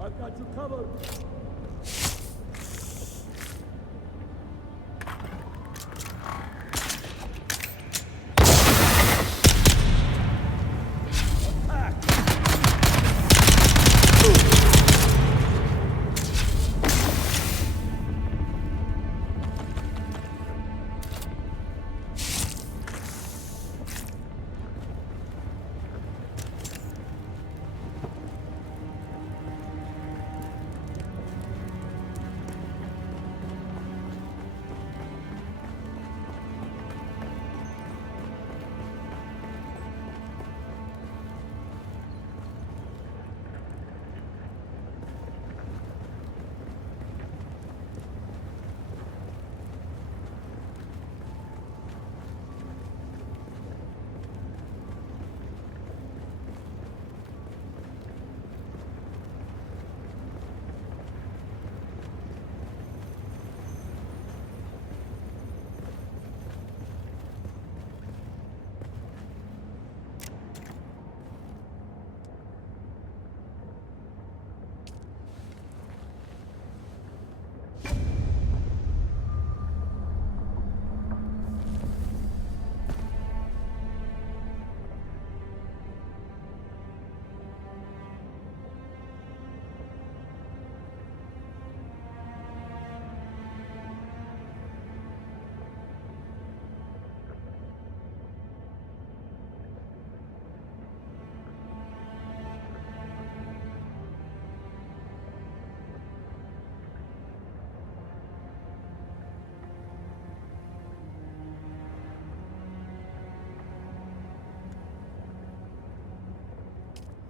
I've got you covered.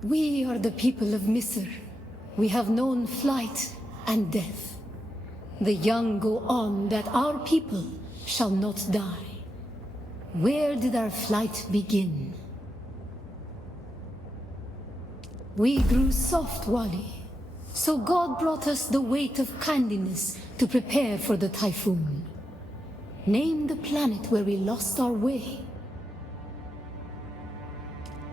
We are the people of Misr. We have known flight and death. The young go on that our people shall not die. Where did our flight begin? We grew soft, Wali. So God brought us the weight of kindness to prepare for the typhoon. Name the planet where we lost our way.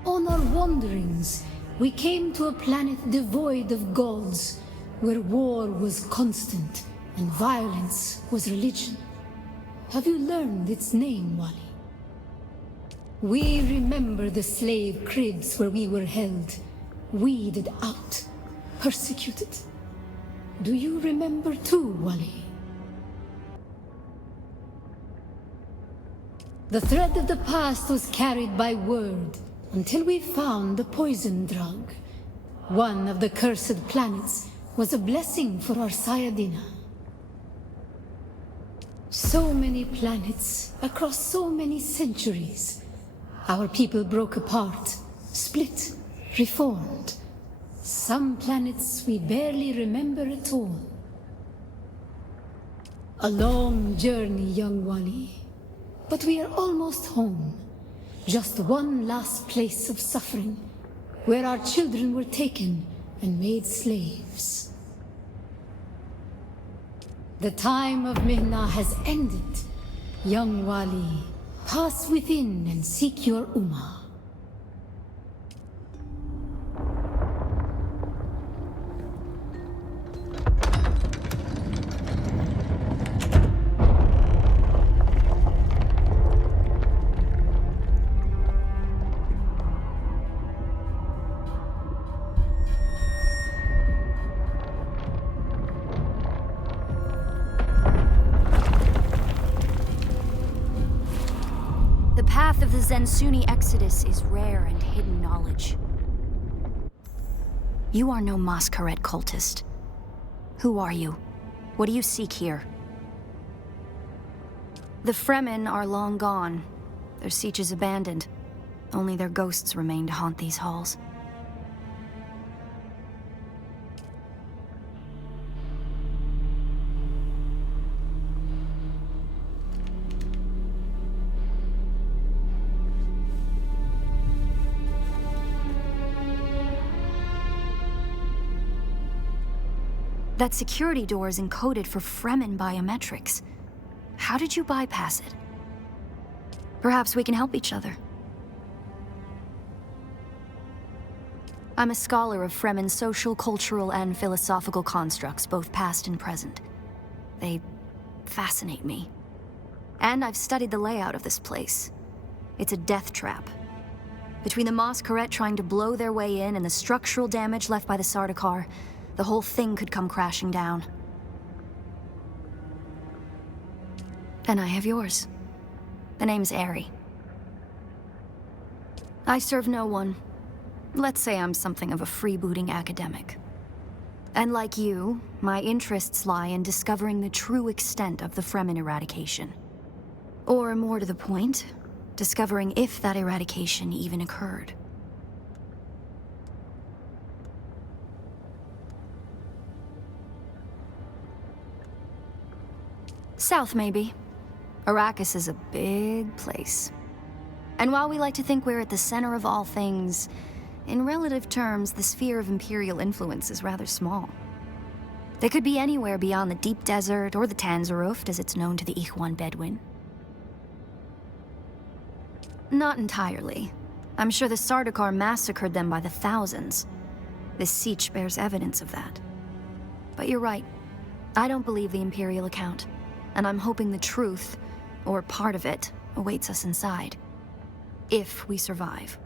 On our wanderings, we came to a planet devoid of gods, where war was constant and violence was religion. Have you learned its name, Wali? We remember the slave cribs where we were held, weeded out, persecuted. Do you remember too, Wali? The thread of the past was carried by word, until we found the poison drug. One of the cursed planets was a blessing for our Sayadina. So many planets, across so many centuries. Our people broke apart, split, reformed. Some planets we barely remember at all. A long journey, young Wali. But we are almost home. Just one last place of suffering, where our children were taken and made slaves. The time of Mihna has ended. Young Wali, pass within and seek your Ummah. The path of the Zensuni Exodus is rare and hidden knowledge. You are no Masquerade cultist. Who are you? What do you seek here? The Fremen are long gone. Their siege is abandoned. Only their ghosts remain to haunt these halls. That security door is encoded for Fremen biometrics. How did you bypass it? Perhaps we can help each other. I'm a scholar of Fremen's social, cultural, and philosophical constructs, both past and present. They fascinate me. And I've studied the layout of this place. It's a death trap. Between the Mosqueret trying to blow their way in and the structural damage left by the Sardaukar, the whole thing could come crashing down. And I have yours. The name's Aerie. I serve no one. Let's say I'm something of a freebooting academic. And like you, my interests lie in discovering the true extent of the Fremen eradication. Or more to the point, discovering if that eradication even occurred. South, maybe. Arrakis is a big place. And while we like to think we're at the center of all things, in relative terms, the sphere of Imperial influence is rather small. They could be anywhere beyond the deep desert or the Tanzaruft, as it's known to the Ikhwan Bedouin. Not entirely. I'm sure the Sardaukar massacred them by the thousands. This siege bears evidence of that. But you're right. I don't believe the Imperial account, and I'm hoping the truth, or part of it, awaits us inside. If we survive.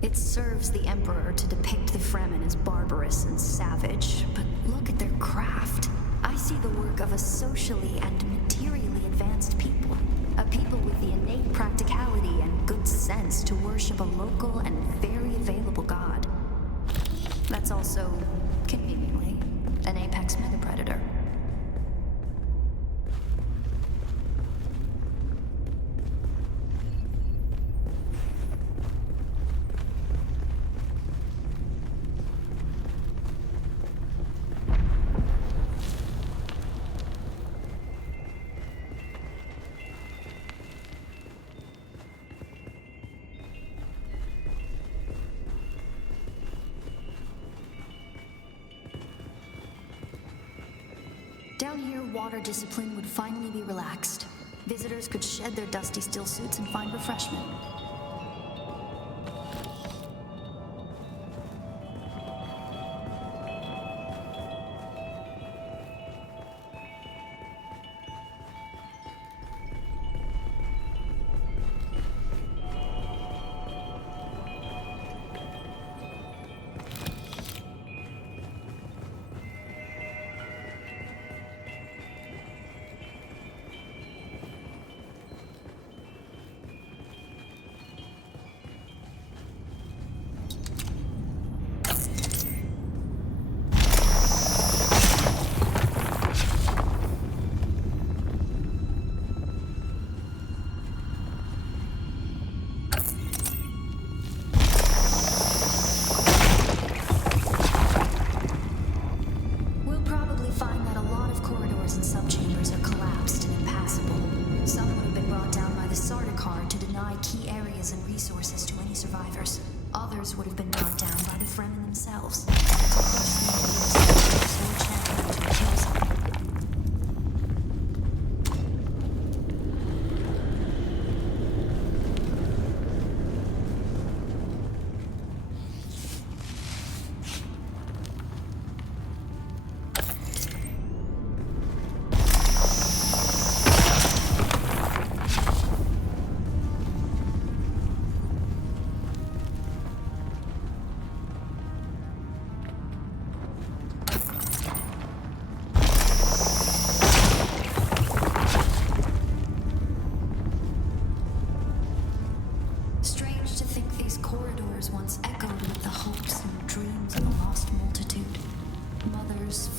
It serves the Emperor to depict the Fremen as barbarous and savage, but look at their craft. I see the work of a socially and materially advanced people. A people with the innate practicality and good sense to worship a local and very available god. That's also, conveniently, an apex mega-predator. Down here, water discipline would finally be relaxed. Visitors could shed their dusty still suits and find refreshment.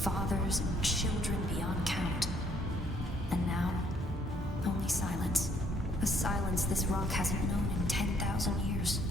Fathers and children beyond count. And now, only silence. A silence this rock hasn't known in 10,000 years.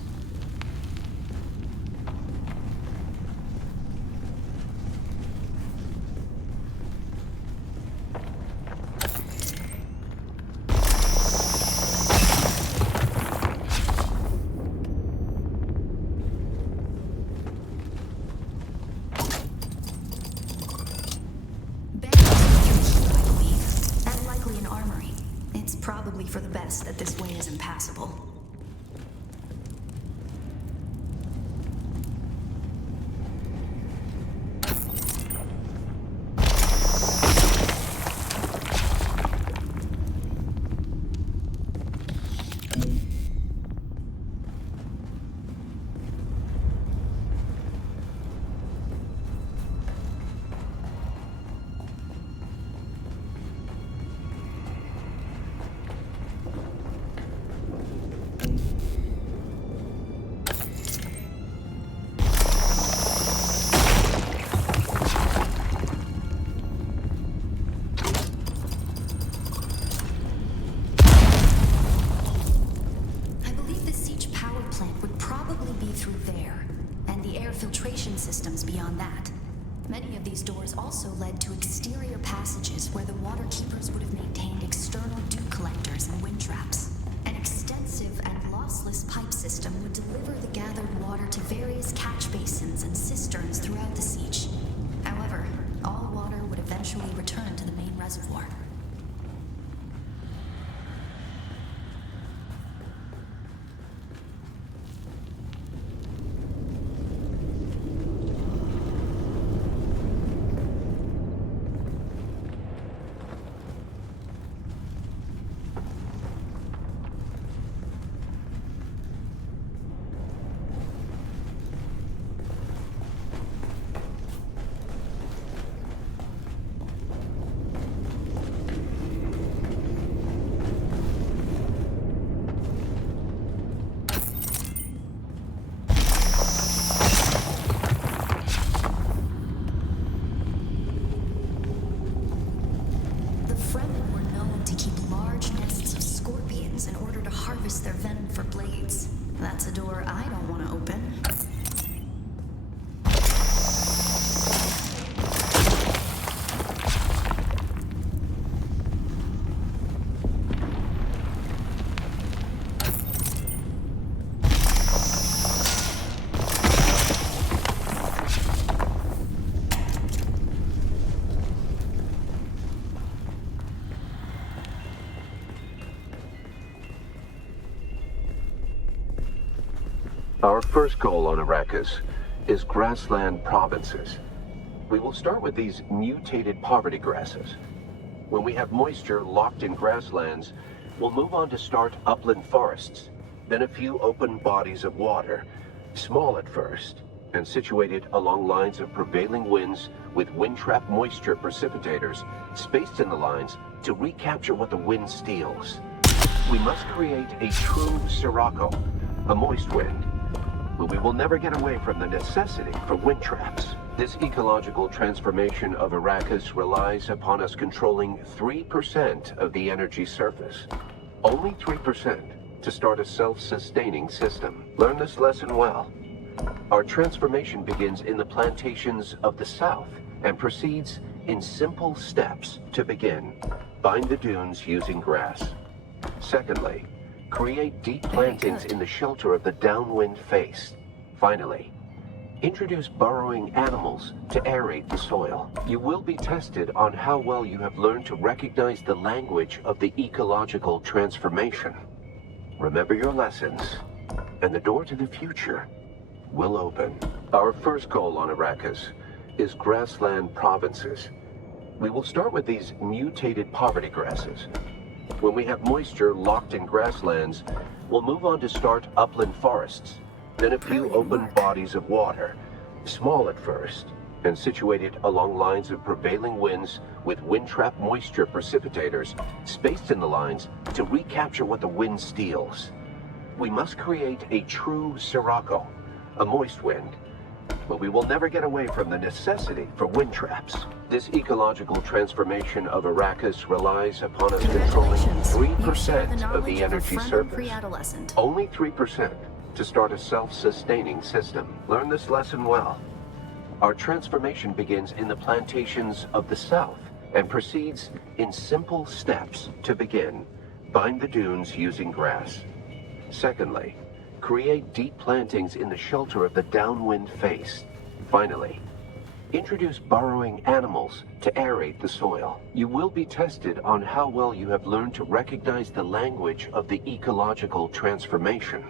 for the best that this way is impassable. Systems beyond that. Many of these doors also led to exterior passages where the water keepers would have maintained external dew collectors and wind traps. An extensive and lossless pipe system would deliver the gathered water to various catch basins and cisterns throughout the siege. However, all water would eventually return to the main reservoir. Their venom for blades. That's a door I don't want to open. Our first goal on Arrakis is grassland provinces. We will start with these mutated poverty grasses. When we have moisture locked in grasslands, we'll move on to start upland forests, then a few open bodies of water, small at first, and situated along lines of prevailing winds with wind-trapped moisture precipitators spaced in the lines to recapture what the wind steals. We must create a true sirocco, a moist wind, but we will never get away from the necessity for wind traps. This ecological transformation of Arrakis relies upon us controlling 3% of the energy surface. Only 3% to start a self-sustaining system. Learn this lesson well. Our transformation begins in the plantations of the south and proceeds in simple steps to begin. Bind the dunes using grass. Secondly, create deep plantings in the shelter of the downwind face. Finally, introduce burrowing animals to aerate the soil. You will be tested on how well you have learned to recognize the language of the ecological transformation. Remember your lessons, and the door to the future will open. Our first goal on Arrakis is grassland provinces. We will start with these mutated poverty grasses. When we have moisture locked in grasslands, we'll move on to start upland forests, then a few open bodies of water, small at first, and situated along lines of prevailing winds with wind-trapped moisture precipitators spaced in the lines to recapture what the wind steals. We must create a true sirocco, a moist wind, but we will never get away from the necessity for wind traps. This ecological transformation of Arrakis relies upon us controlling 3% of the energy surface. Only 3% to start a self-sustaining system. Learn this lesson well. Our transformation begins in the plantations of the south and proceeds in simple steps to begin. Bind the dunes using grass. Secondly, create deep plantings in the shelter of the downwind face. Finally, Introduce burrowing animals to aerate the soil. You will be tested on how well you have learned to recognize the language of the ecological transformation.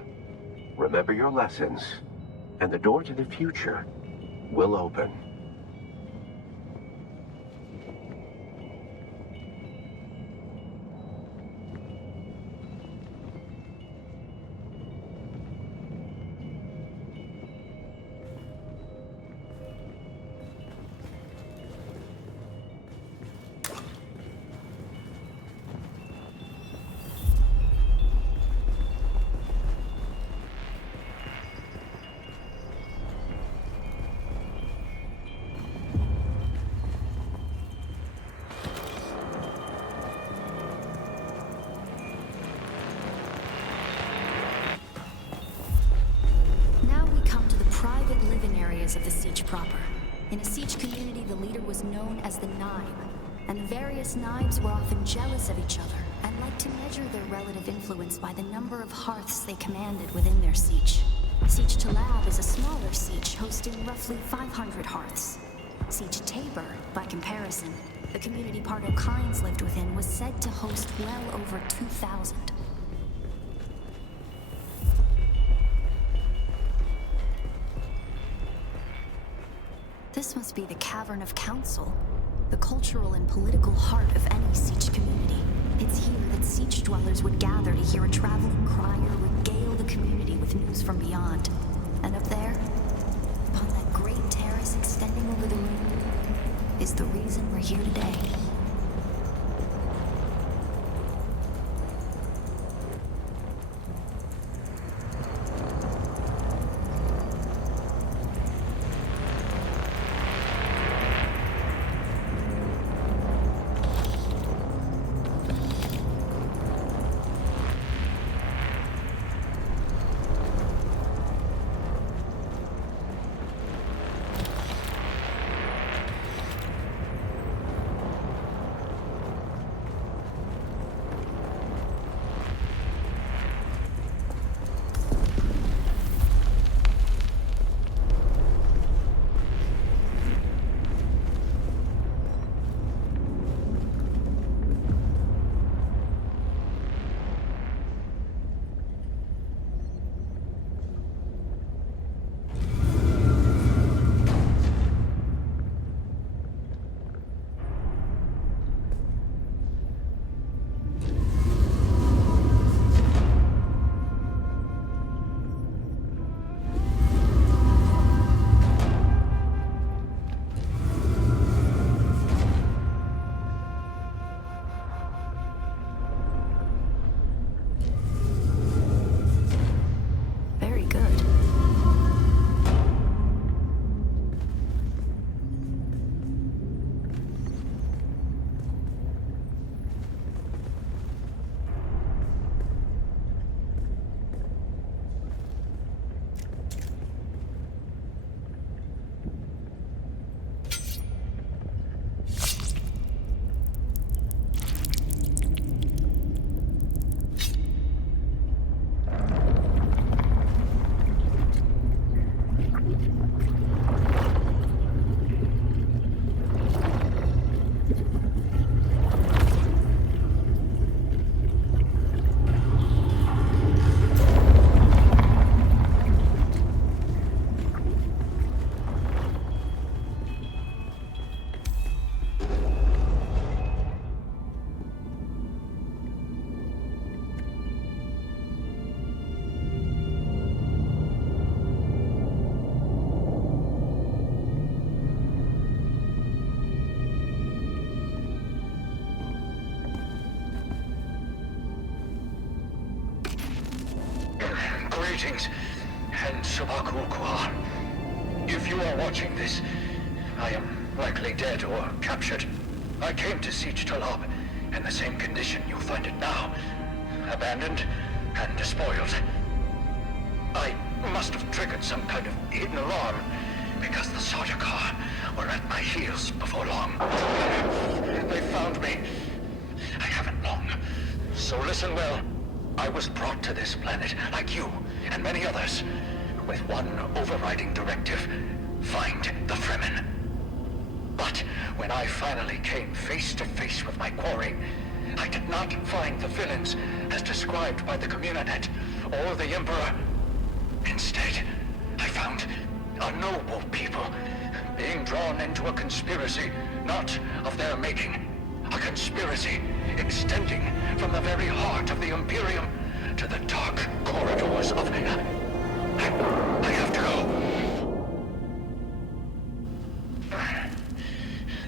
Remember your lessons, and the door to the future will open. Private living areas of the Siege proper. In a Siege community, the leader was known as the Naib, and the various Naibs were often jealous of each other and liked to measure their relative influence by the number of hearths they commanded within their Siege. Siege Talab is a smaller Siege, hosting roughly 500 hearths. Siege Tabor, by comparison, the community Pardo Kynes lived within, was said to host well over 2,000. This must be the Cavern of Council, the cultural and political heart of any Siege community. It's here that Siege dwellers would gather to hear a traveling crier regale the community with news from beyond. And up there, upon that great terrace extending over the ring, is the reason we're here today. Greetings, and Sabakul. If you are watching this, I am likely dead or captured. I came to Siege Talab in the same condition you'll find it now. Abandoned and despoiled. I must have triggered some kind of hidden alarm, because the Sardaukar were at my heels before long. They found me. I haven't long. So listen well. I was brought to this planet, like you and many others, with one overriding directive. Find the Fremen. When I finally came face to face with my quarry, I did not find the villains as described by the Communinet or the Emperor. Instead, I found a noble people being drawn into a conspiracy not of their making. A conspiracy extending from the very heart of the Imperium to the dark corridors of... I have to go.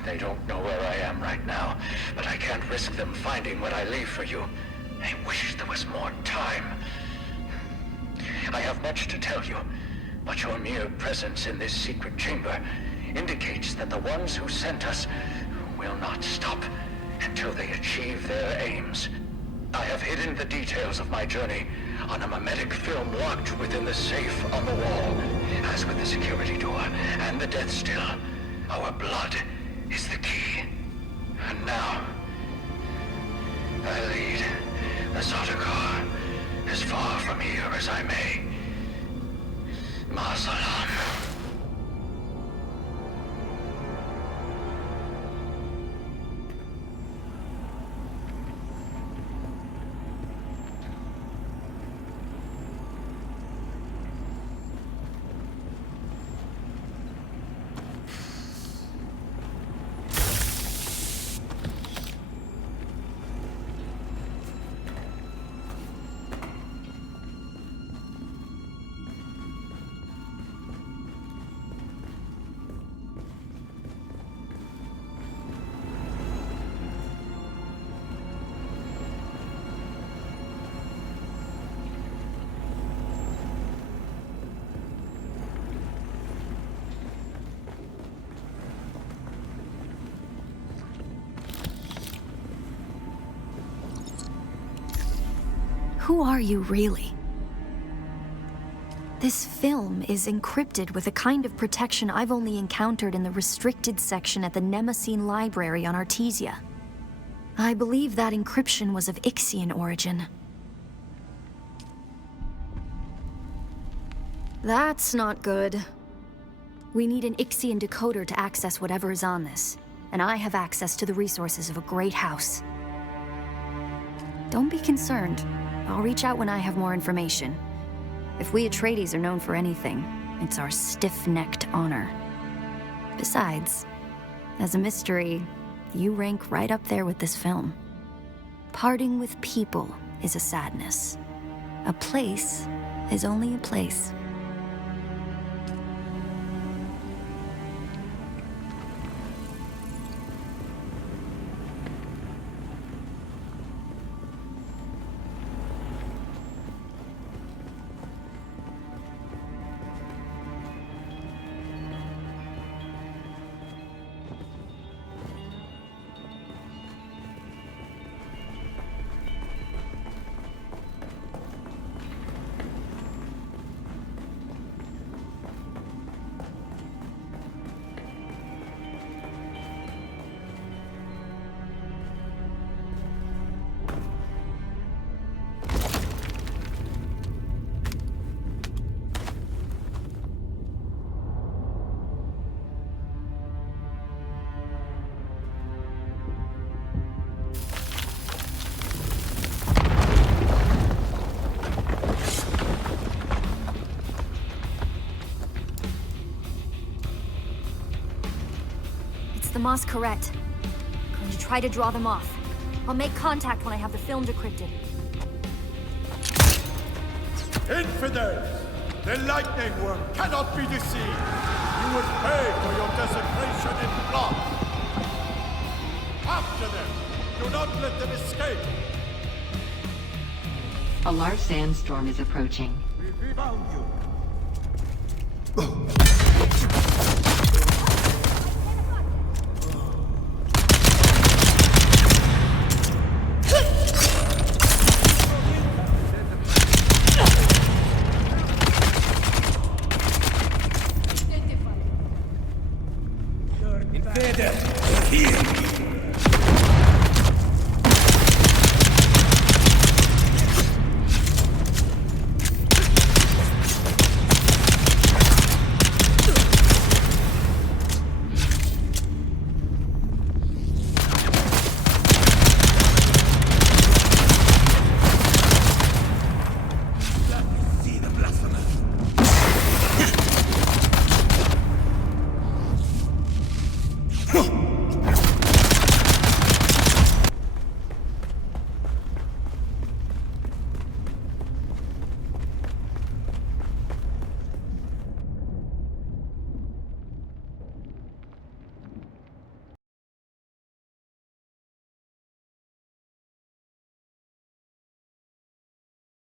They don't know where I am right now, but I can't risk them finding what I leave for you. I wish there was more time. I have much to tell you, but your mere presence in this secret chamber indicates that the ones who sent us will not stop until they achieve their aims. I have hidden the details of my journey on a mimetic film locked within the safe on the wall. As with the security door and the death still, our blood is the key. And now, I lead the Sardaukar as far from here as I may. Ma salam. Who are you, really? This film is encrypted with a kind of protection I've only encountered in the restricted section at the Nemesine Library on Artesia. I believe that encryption was of Ixian origin. That's not good. We need an Ixian decoder to access whatever is on this, and I have access to the resources of a great house. Don't be concerned. I'll reach out when I have more information. If we Atreides are known for anything, it's our stiff-necked honor. Besides, as a mystery, you rank right up there with this film. Parting with people is a sadness. A place is only a place. The Masquerette. Going to try to draw them off. I'll make contact when I have the film decrypted. Infidels! The lightning worm cannot be deceived! You will pay for your desecration in blood! After them! Do not let them escape! A large sandstorm is approaching. We found you! Invader, here!